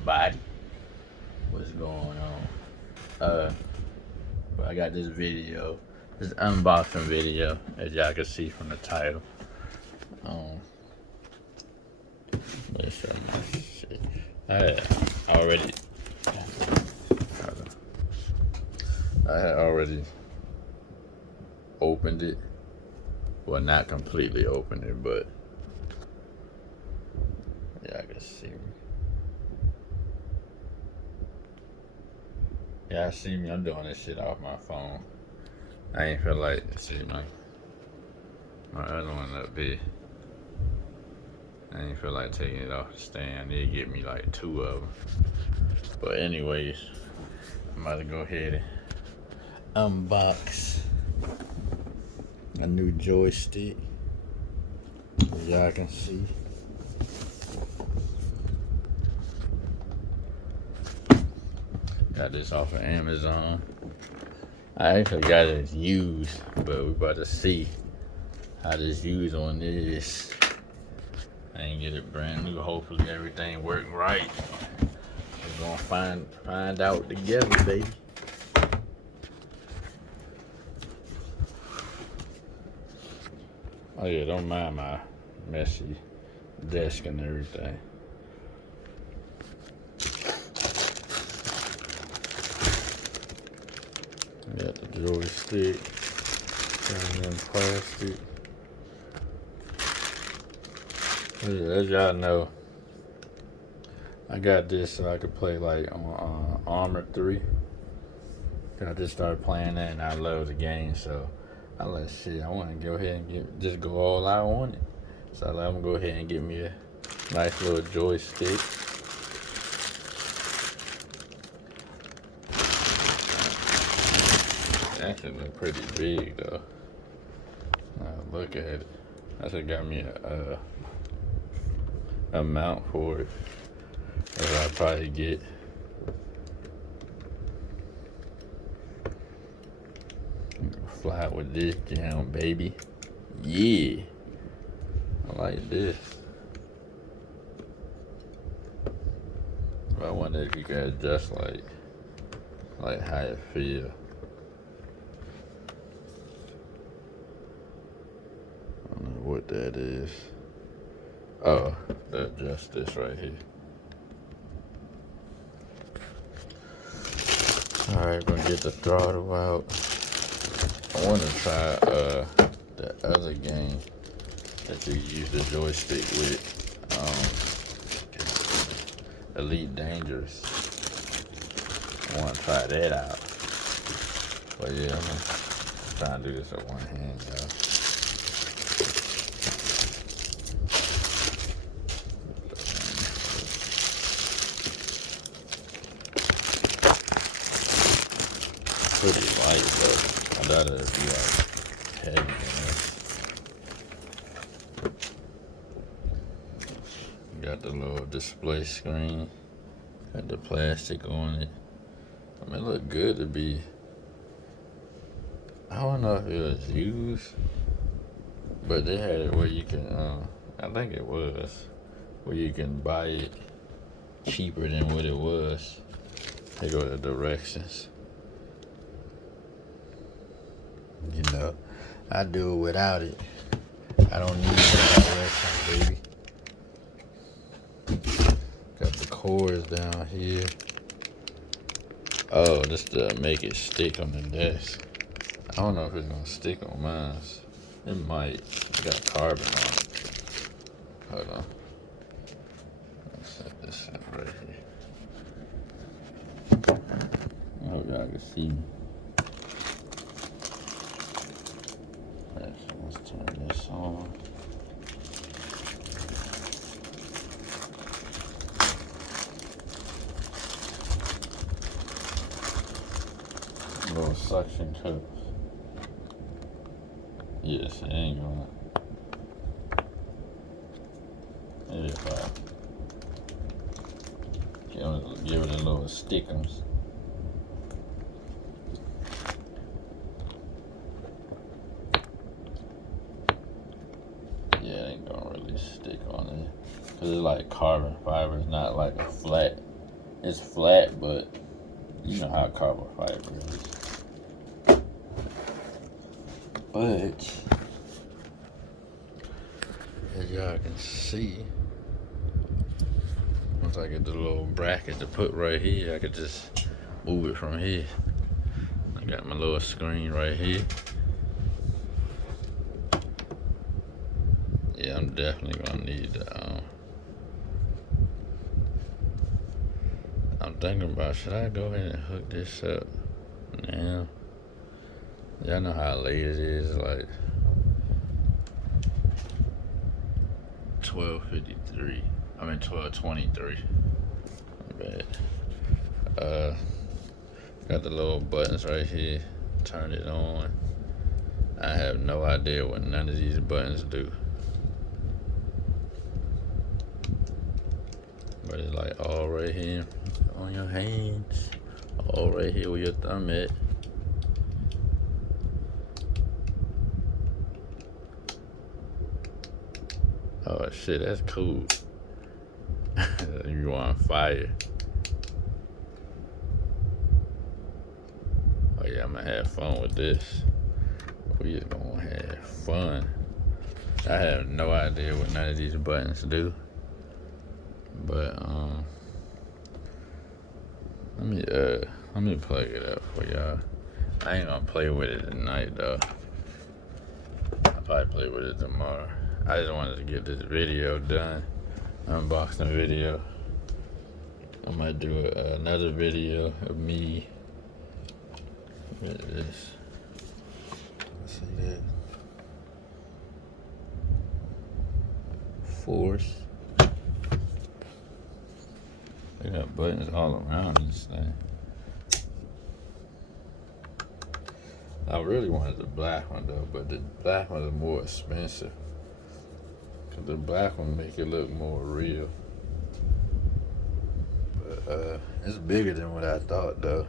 everybody. What's going on? I got this video, this unboxing video, as y'all can see from the title. Let's show my shit. I had already, I had already opened it. Well, not completely opened it, but y'all can see me. Y'all see me? I'm doing this shit off my phone. I ain't feel like, see my other one up here. I ain't feel like taking it off the stand. They get me like 2 of them. But anyways, I'm about to go ahead and unbox a new joystick. As y'all can see. Got this off of Amazon. I actually got it used, but we about to see how this used one is. I ain't get it brand new. Hopefully everything worked right. We're gonna find out together, baby. Oh yeah, don't mind my messy desk and everything. Got the joystick, and then plastic. As y'all know, I got this so I could play like on Armored 3. I just started playing that and I love the game, so I like shit. I want to go ahead and just go all out on it. So I'm gonna go ahead and get me a nice little joystick. It actually look pretty big though. Look at it. I just got me a mount for it. That I'll probably get. Fly with this down, baby. Yeah. I like this. I wonder if you can adjust like how it feel. I don't know what that is. Oh, that adjust this right here. Alright, gonna get the throttle out. I want to try the other game that you use the joystick with, Elite Dangerous. I want to try that out. But yeah, I'm gonna try and do this with one hand, y'all. Pretty light though. I thought it'd be like heavy, Got the little display screen. Got the plastic on it. I mean, it look good to be. I don't know if it was used, but they had it where you can. I think it was where you can buy it cheaper than what it was. They go to directions. You know, I do it without it. I don't need that direction, baby. Got the cords down here. Oh, just to make it stick on the desk. I don't know if it's gonna stick on mine. It might. It got carbon on it. Hold on. Let's set this up right here. I hope y'all can see me. Let's turn this on. Little suction cups. Yes, it ain't gonna. If I give it a little stickums. Yeah, it ain't gonna really stick on it. Cause it's like carbon fiber, it's not like a flat It's flat, but you know how carbon fiber is. But as y'all can see, once I get the little bracket to put right here, I could just move it from here. I got my little screen right here. Yeah, I'm definitely gonna need the, I'm thinking about, should I go ahead and hook this up now? Y'all know how late it is, like 12:53. I mean 12:23. Bad. Got the little buttons right here. Turn it on. I have no idea what none of these buttons do. But it's like all right here on your hands. All right here where your thumb at. Oh shit, that's cool. You on fire. Oh yeah, I'm gonna have fun with this. We just gonna have fun. I have no idea what none of these buttons do. But let me plug it up for y'all. I ain't gonna play with it tonight though. I'll probably play with it tomorrow. I just wanted to get this video done. Unboxing video. I might do another video of me with this. See that? Force. They got buttons all around this thing. I really wanted the black one though, but the black one is more expensive. Cause the black one make it look more real. But it's bigger than what I thought though.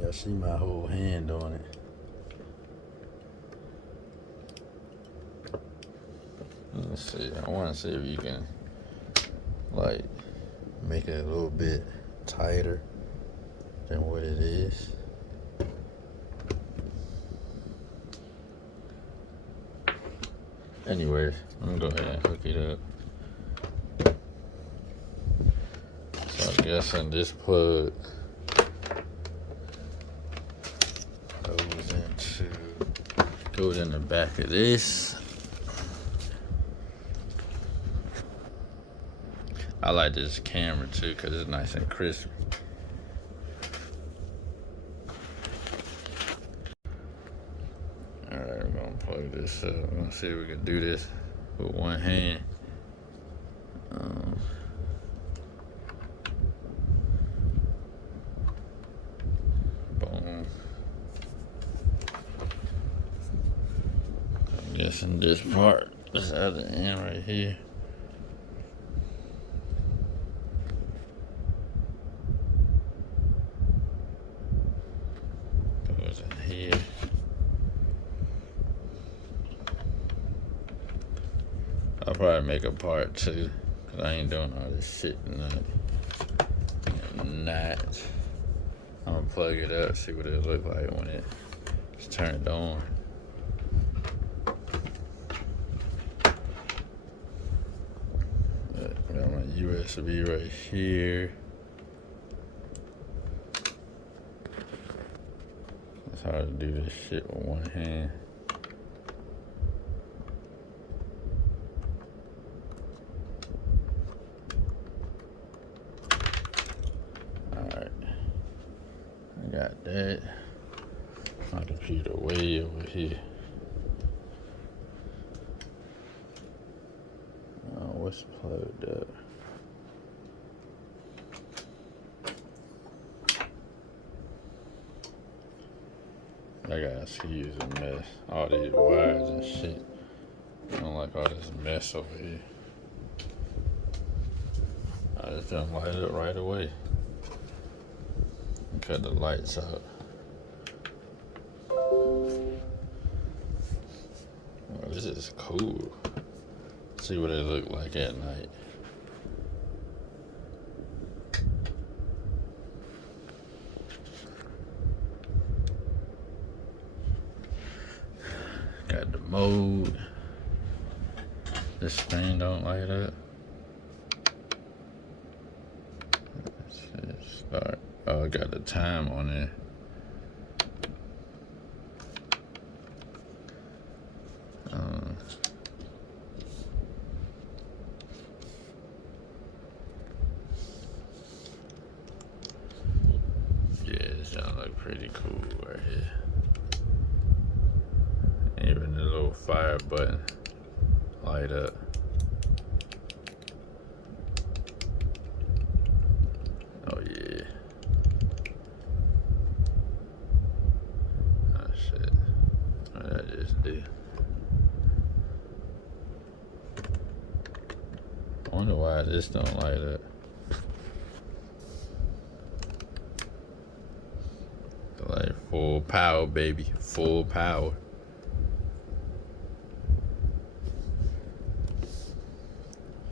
Y'all see my whole hand on it. Let's see. I want to see if you can like make it a little bit tighter than what it is. Anyways, I'm gonna go ahead and hook it up. So I'm guessing this plug goes in the back of this. I like this camera too because it's nice and crisp. Alright, we're gonna plug this up. We're gonna see if we can do this with one hand. Boom. I'm guessing this part, this other end right here. Goes in here. I'll probably make a part two, cause I ain't doing all this shit tonight. I'm not. I'm gonna plug it up, see what it look like when it's turned on. Got my USB right here. It's hard to do this shit with one hand. Got that. My computer way over here. Oh, what's plugged up? I got excuse a mess. All these wires and shit. I don't like all this mess over here. I just done light it up right away. Cut the lights out. Oh, this is cool. See what it look like at night. mode. This thing don't light up. Let's start. Oh, I got the time on it. Yeah, this sounds like pretty cool right here. Even the little fire button light up. Oh yeah. Oh shit. What did I just do? I wonder why this don't light up. Like full power, baby. Full power.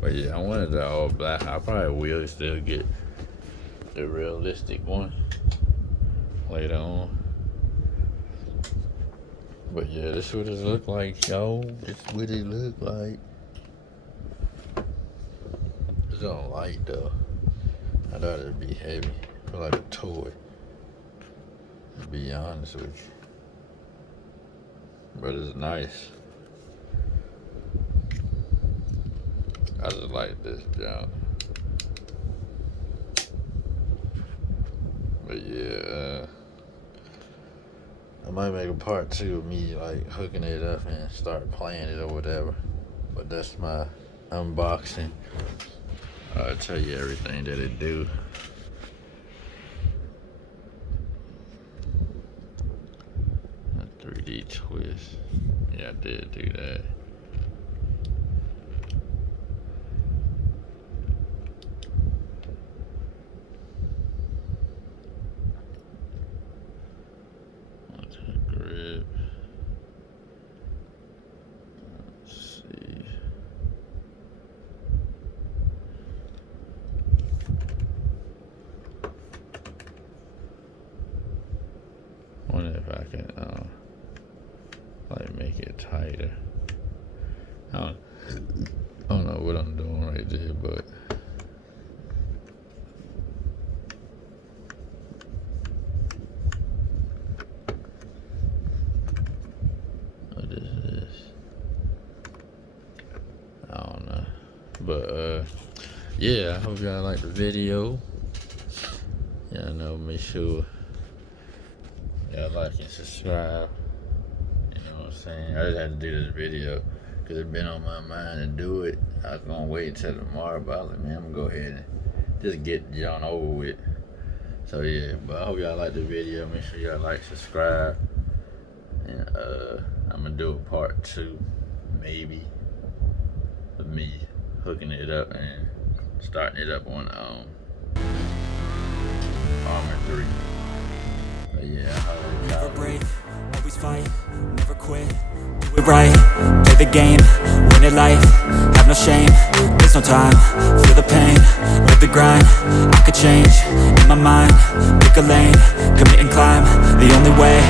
But yeah, I wanted the all black. I probably will still get the realistic one later on. But yeah, this is what it look like, yo. This is what it look like. It's don't light though. I thought it'd be heavy. Feel like a toy. To be honest with you. But it's nice. I just like this jump. But yeah, I might make a part 2 of me like hooking it up and start playing it or whatever. But that's my unboxing. I'll tell you everything that it do. A 3D twist. Yeah, I did do that. Grip. Let's see. Wonder if I can like make it tighter. I don't know what I'm doing right there, but what is this? I don't know. But yeah, I hope y'all like the video. Y'all know, make sure y'all like and subscribe. You know what I'm saying? I just had to do this video because it's been on my mind to do it. I was gonna wait until tomorrow, but I was like, man, I'm gonna go ahead and just get y'all over with. So yeah, but I hope y'all like the video. Make sure y'all like, subscribe, and I'm gonna do a part 2, maybe, of me hooking it up and starting it up on Armor 3. But yeah, never break, always fight, never quit, do it right, play the game, win it life, have no shame, there's no time, feel the pain, live the grind, I could change, in my mind, pick a lane, commit and climb, the only way